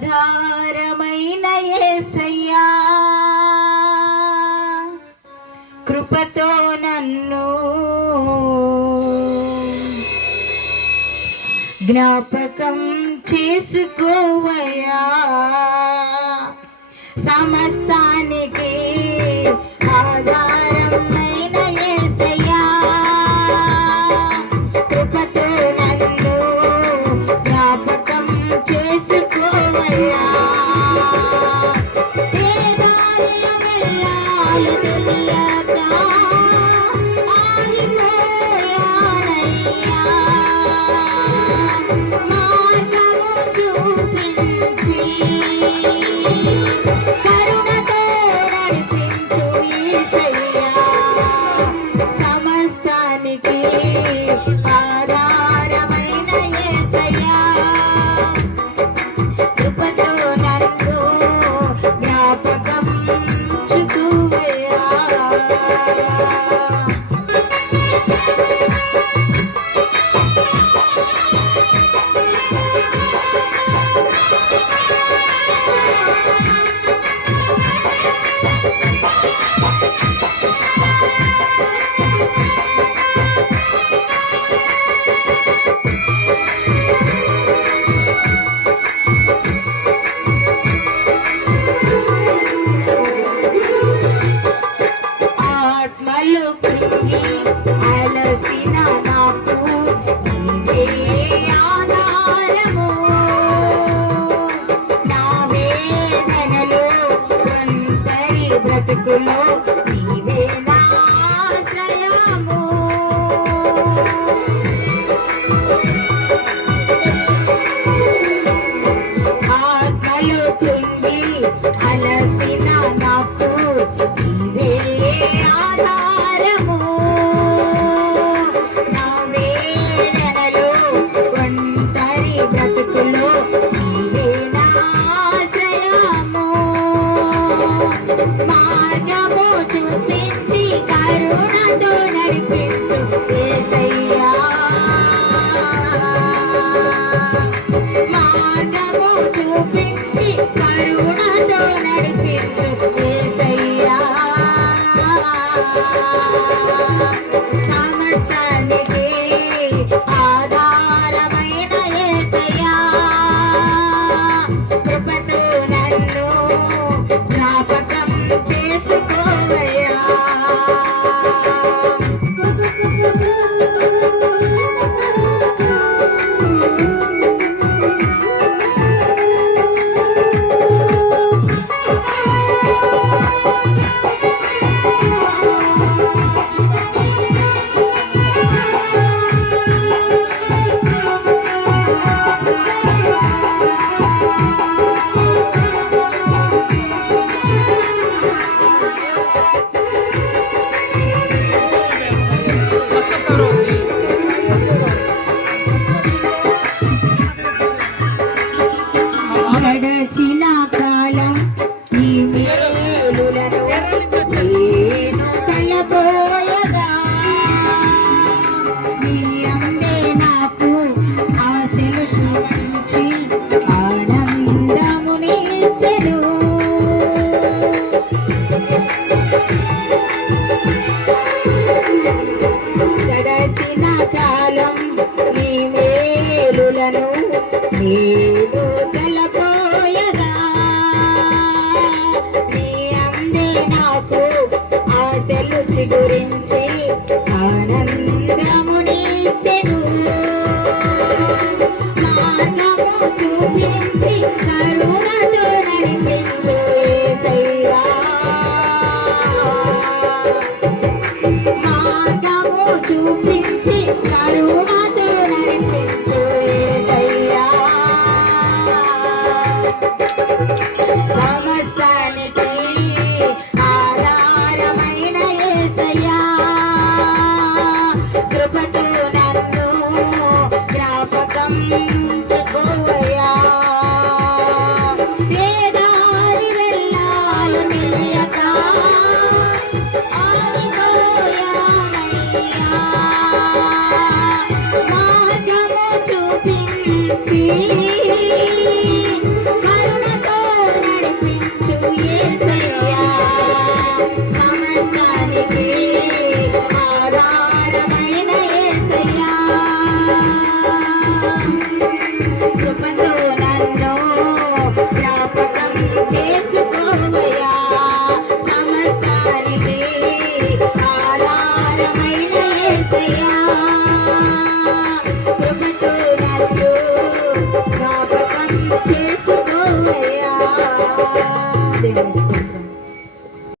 ఆధారమైన యేసయ్యా కృపతో నన్ను జ్ఞాపకం చేసుకోవయ్యా సమస్తానికి ఆధారమైన యేసయ్యా కృపతో నన్ను జ్ఞాపకం చేసుకోవయ్యా ఏ దారిలో వెళ్ళాలో తెలియక ఆగిపోయానయ్యా మార్గము చూపించి కరుణతో నడిపించు యేసయ్యా సమస్తానికి ఆధారమైన యేసయ్యా కృపతో నన్ను జ్ఞాపకం చుకోవయ్యా ఆత్మలు కృంగి అలసిన నాకు నీవే ఆధారము నా వేదనలో ఒంటరి బ్రతుకులో నీవే నా ఆశ్రయము ఆత్మలు కృంగి అలసిన నాకు నీవే ఆధారము నా వేదనలో ఒంటరి బ్రతుకులో నీవే నా ఆశ్రయము మార్గము చూపించి కరుణతో నడిపించు యేసయ్యా మార్గము చూపించి కరుణతో నడిపించు యేసయ్యా సమస్తానికి ఆధారమైన యేసయ్యా కృపతో నన్ను జ్ఞాపకం చేసుకోవయ్యా గడచిన కాలం ఈ మేలులను నేను తలపోయగా నీ అందే నాకు ఆశలు చూపించి ఆనందమునిచ్చెను గడచిన కాలం నీ మేలులను నేను తలపోయగా నీ అందే నాకు ఆశలు చిగురించి ఆనందమునిచ్చెను మార్గము చూపించి కరుణతో నడిపించు యేసయ్యా మార్గము చూపించి కరుణతో నడిపించు యేసయ్యా సమస్తానికి ఆధారమైన యేసయ్యా కృపతో నన్ను జ్ఞాపకం చుకోవయ్యా ఏ దారి వెళ్ళాలో తెలియక ఆగిపోయానయ్యా మార్గము చూపించి వారికి